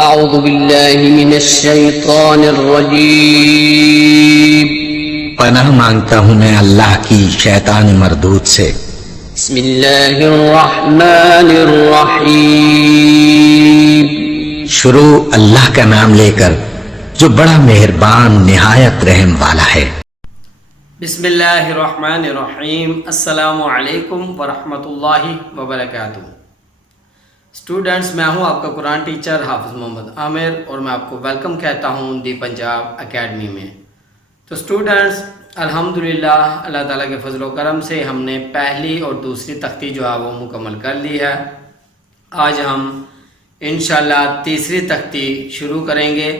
أعوذ بالله من الشيطان الرجيم پناہ مانگتا ہوں میں اللہ کی شیطان مردود سے۔ بسم الله الرحمن الرحيم شروع اللہ کا نام لے کر جو بڑا مہربان نہایت رحم والا ہے۔ بسم اللہ الرحمن الرحیم۔ السلام علیکم ورحمۃ اللہ وبرکاتہ۔ اسٹوڈنٹس، میں ہوں آپ کا قرآن ٹیچر حافظ محمد عامر اور میں آپ کو ویلکم کہتا ہوں دی پنجاب اکیڈمی میں۔ تو اسٹوڈنٹس، الحمدللہ اللہ تعالیٰ کے فضل و کرم سے ہم نے پہلی اور دوسری تختی جو ہے وہ مکمل کر لی ہے۔ آج ہم انشاءاللہ تیسری تختی شروع کریں گے۔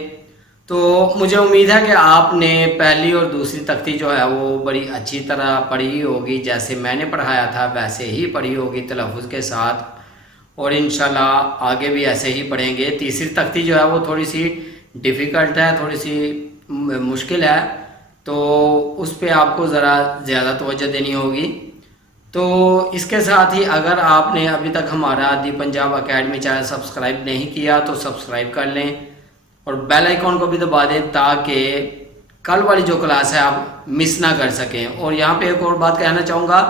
تو مجھے امید ہے کہ آپ نے پہلی اور دوسری تختی جو ہے وہ بڑی اچھی طرح پڑھی ہوگی، جیسے میں نے پڑھایا تھا ویسے ہی پڑھی ہوگی تلفظ کے ساتھ، اور انشاءاللہ آگے بھی ایسے ہی پڑھیں گے۔ تیسری تختی جو ہے وہ تھوڑی سی ڈیفیکلٹ ہے، تھوڑی سی مشکل ہے، تو اس پہ آپ کو ذرا زیادہ توجہ دینی ہوگی۔ تو اس کے ساتھ ہی اگر آپ نے ابھی تک ہمارا دی پنجاب اکیڈمی چینل سبسکرائب نہیں کیا تو سبسکرائب کر لیں اور بیل آئیکن کو بھی دبا دیں تاکہ کل والی جو کلاس ہے آپ مس نہ کر سکیں۔ اور یہاں پہ ایک اور بات کہنا چاہوں گا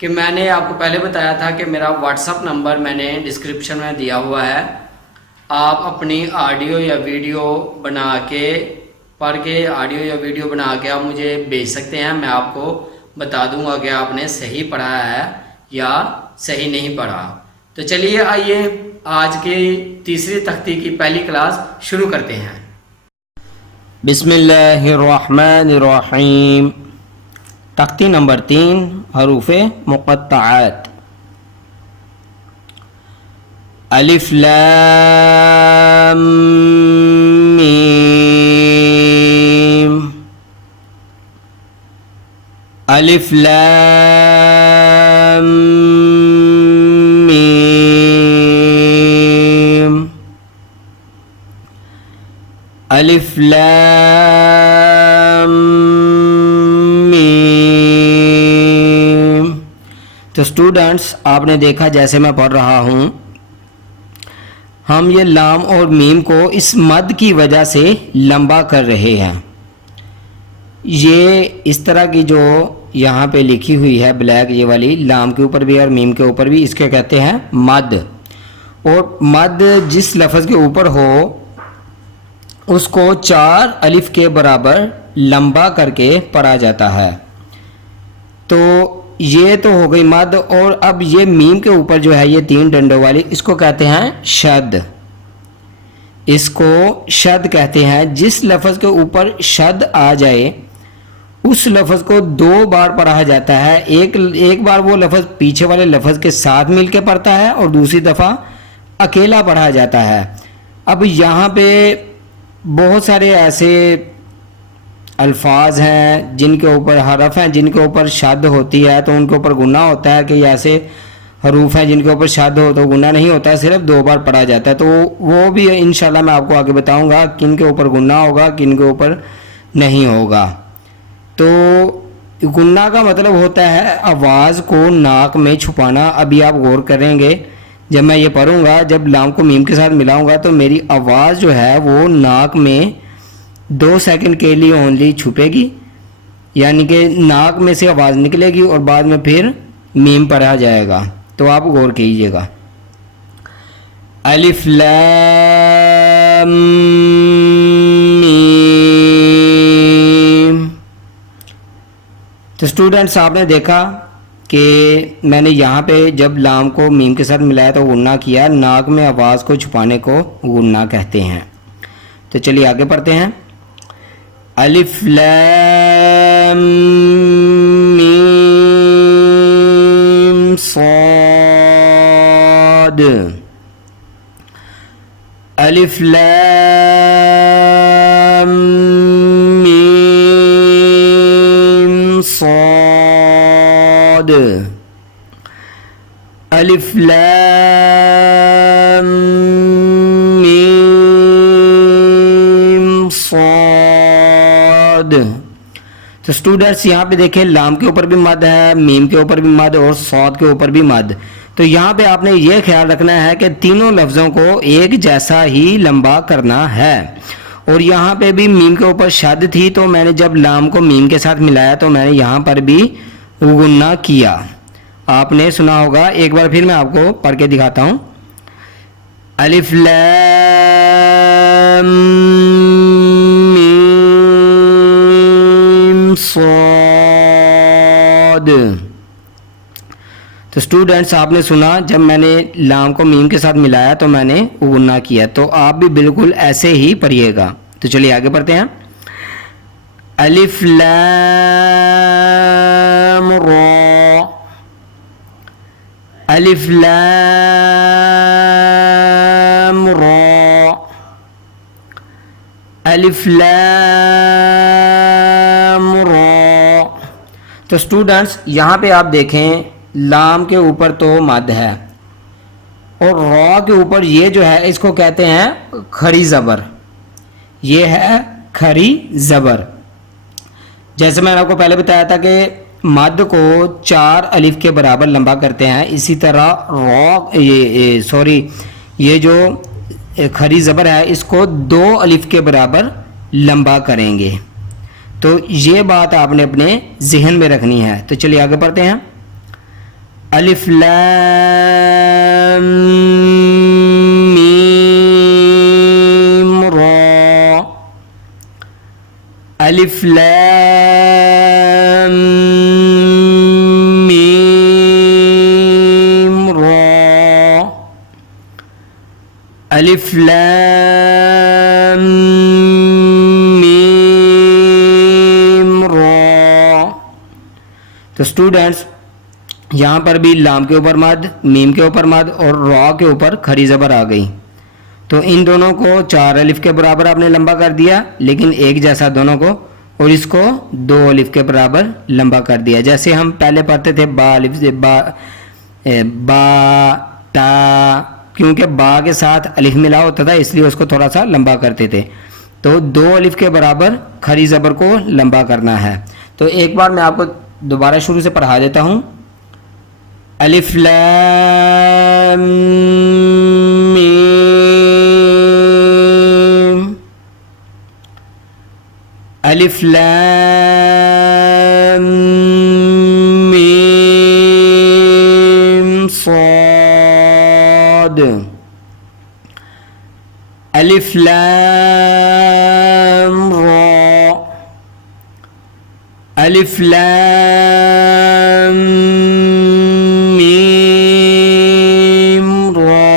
کہ میں نے آپ کو پہلے بتایا تھا کہ میرا واٹس اپ نمبر میں نے ڈسکرپشن میں دیا ہوا ہے۔ آپ اپنی آڈیو یا ویڈیو بنا کے پڑھ کے آڈیو یا ویڈیو بنا کے آپ مجھے بھیج سکتے ہیں، میں آپ کو بتا دوں گا کہ آپ نے صحیح پڑھا ہے یا صحیح نہیں پڑھا۔ تو چلیے آئیے آج کی تیسری تختی کی پہلی کلاس شروع کرتے ہیں۔ بسم اللہ الرحمن الرحیم۔ تختی نمبر 3، حروف مقطعات۔ الف لام میم، الف لام میم، الف لام میم۔ تو اسٹوڈنٹس، آپ نے دیکھا جیسے میں پڑھ رہا ہوں، ہم یہ لام اور میم کو اس مد کی وجہ سے لمبا کر رہے ہیں۔ یہ اس طرح کی جو یہاں پہ لکھی ہوئی ہے بلیک، یہ والی لام کے اوپر بھی اور میم کے اوپر بھی، اس کے کہتے ہیں مد۔ اور مد جس لفظ کے اوپر ہو اس کو 4 الف کے برابر لمبا کر کے پڑھا جاتا ہے۔ تو یہ تو ہو گئی مد، اور اب یہ میم کے اوپر جو ہے یہ 3 ڈنڈوں والی، اس کو کہتے ہیں شد۔ اس کو شد کہتے ہیں۔ جس لفظ کے اوپر شد آ جائے اس لفظ کو 2 بار پڑھا جاتا ہے۔ ایک بار وہ لفظ پیچھے والے لفظ کے ساتھ مل کے پڑھتا ہے اور دوسری دفعہ اکیلا پڑھا جاتا ہے۔ اب یہاں پہ بہت سارے ایسے الفاظ ہیں جن کے اوپر حرف ہیں جن کے اوپر شد ہوتی ہے، تو ان کے اوپر گناہ ہوتا ہے کہ ایسے حروف ہیں جن کے اوپر شد ہو تو گناہ نہیں ہوتا ہے، صرف 2 بار پڑھا جاتا ہے۔ تو وہ بھی انشاءاللہ میں آپ کو آگے بتاؤں گا کن کے اوپر گناہ ہوگا کن کے اوپر نہیں ہوگا۔ تو گناہ کا مطلب ہوتا ہے آواز کو ناک میں چھپانا۔ ابھی آپ غور کریں گے جب میں یہ پڑھوں گا، جب لام کو میم کے ساتھ ملاؤں گا تو میری آواز جو ہے وہ ناک میں 2 سیکنڈ کے لیے اونلی چھپے گی، یعنی کہ ناک میں سے آواز نکلے گی اور بعد میں پھر میم پڑھا جائے گا۔ تو آپ غور کیجئے گا۔ الف لام میم۔ تو اسٹوڈنٹس، آپ نے دیکھا کہ میں نے یہاں پہ جب لام کو میم کے ساتھ ملایا تو غنہ کیا۔ ناک میں آواز کو چھپانے کو غنہ کہتے ہیں۔ تو چلیے آگے پڑھتے ہیں۔ الف لام میم صاد، الف لام میم صاد، الف لام میم صاد۔ تو اسٹوڈنٹس یہاں پہ دیکھیں، لام کے اوپر بھی مد ہے، میم کے اوپر بھی مد اور صاد کے اوپر بھی مد۔ تو یہاں پہ آپ نے یہ خیال رکھنا ہے کہ تینوں لفظوں کو ایک جیسا ہی لمبا کرنا ہے. اور یہاں پہ بھی میم کے اوپر شد تھی تو میں نے جب لام کو میم کے ساتھ ملایا تو میں نے یہاں پر بھی غنہ کیا. آپ نے سنا ہوگا, ایک بار پھر میں آپ کو پڑھ کے دکھاتا ہوں. الف لام میم صاد. تو اسٹوڈنٹس آپ نے سنا جب میں نے لام کو میم کے ساتھ ملایا تو میں نے غنہ کیا, تو آپ بھی بالکل ایسے ہی پڑھیے گا. تو چلیے آگے پڑھتے ہیں. الف لام را, الف لام را, الف لام را. تو اسٹوڈنٹس یہاں پہ آپ دیکھیں لام کے اوپر تو مد ہے اور را کے اوپر یہ جو ہے اس کو کہتے ہیں کھڑی زبر. یہ ہے کھڑی زبر. جیسے میں نے آپ کو پہلے بتایا تھا کہ مد کو 4 الف کے برابر لمبا کرتے ہیں, اسی طرح یہ جو کھڑی زبر ہے اس کو 2 الف کے برابر لمبا کریں گے. تو یہ بات آپ نے اپنے ذہن میں رکھنی ہے. تو چلیے آگے پڑھتے ہیں. الف لام میم را, الف لام میم را, الف لام میم را. تو اسٹوڈنٹس یہاں پر بھی لام کے اوپر مد, میم کے اوپر مد اور را کے اوپر کھڑی زبر آ گئی. تو ان دونوں کو 4 الف کے برابر آپ نے لمبا کر دیا, لیکن ایک جیسا دونوں کو, اور اس کو 2 الف کے برابر لمبا کر دیا. جیسے ہم پہلے پڑھتے تھے با الف سے با تا, کیونکہ با کے ساتھ الف ملا ہوتا تھا اس لیے اس کو تھوڑا سا لمبا کرتے تھے. تو 2 الف کے برابر کھڑی زبر کو لمبا کرنا ہے. تو ایک بار میں آپ کو دوبارہ شروع سے پڑھا دیتا ہوں. الف لام میم, الف لام میم صاد, الف لام را, الف لام میم را.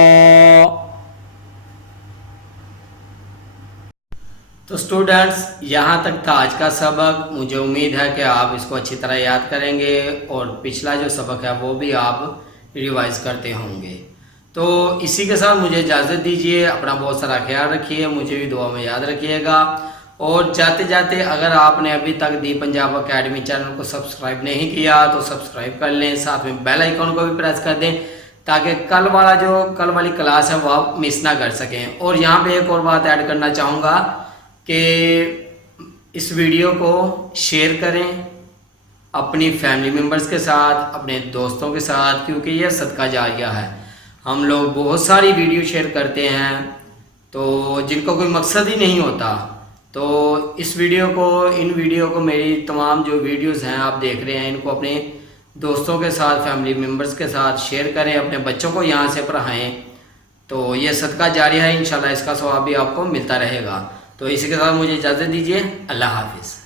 تو اسٹوڈنٹس یہاں تک تھا آج کا سبق. مجھے امید ہے کہ آپ اس کو اچھی طرح یاد کریں گے اور پچھلا جو سبق ہے وہ بھی آپ ریوائز کرتے ہوں گے. تو اسی کے ساتھ مجھے اجازت دیجیے. اپنا بہت سارا خیال رکھیے, مجھے بھی دعا میں یاد رکھیے گا. اور جاتے جاتے اگر آپ نے ابھی تک دی پنجاب اکیڈمی چینل کو سبسکرائب نہیں کیا تو سبسکرائب کر لیں, ساتھ میں بیل آئیکن کو بھی پریس کر دیں تاکہ کل والی کلاس ہے وہ آپ مس نہ کر سکیں. اور یہاں پہ ایک اور بات ایڈ کرنا چاہوں گا کہ اس ویڈیو کو شیئر کریں اپنی فیملی ممبرز کے ساتھ, اپنے دوستوں کے ساتھ, کیونکہ یہ صدقہ جاریہ ہے. ہم لوگ بہت ساری ویڈیو شیئر کرتے ہیں تو جن کو کوئی مقصد ہی نہیں ہوتا. تو ان ویڈیو کو میری تمام جو ویڈیوز ہیں آپ دیکھ رہے ہیں ان کو اپنے دوستوں کے ساتھ, فیملی ممبرز کے ساتھ شیئر کریں, اپنے بچوں کو یہاں سے پڑھائیں. تو یہ صدقہ جاریہ ہے, انشاءاللہ اس کا ثواب بھی آپ کو ملتا رہے گا. تو اسی کے ساتھ مجھے اجازت دیجیے. اللہ حافظ.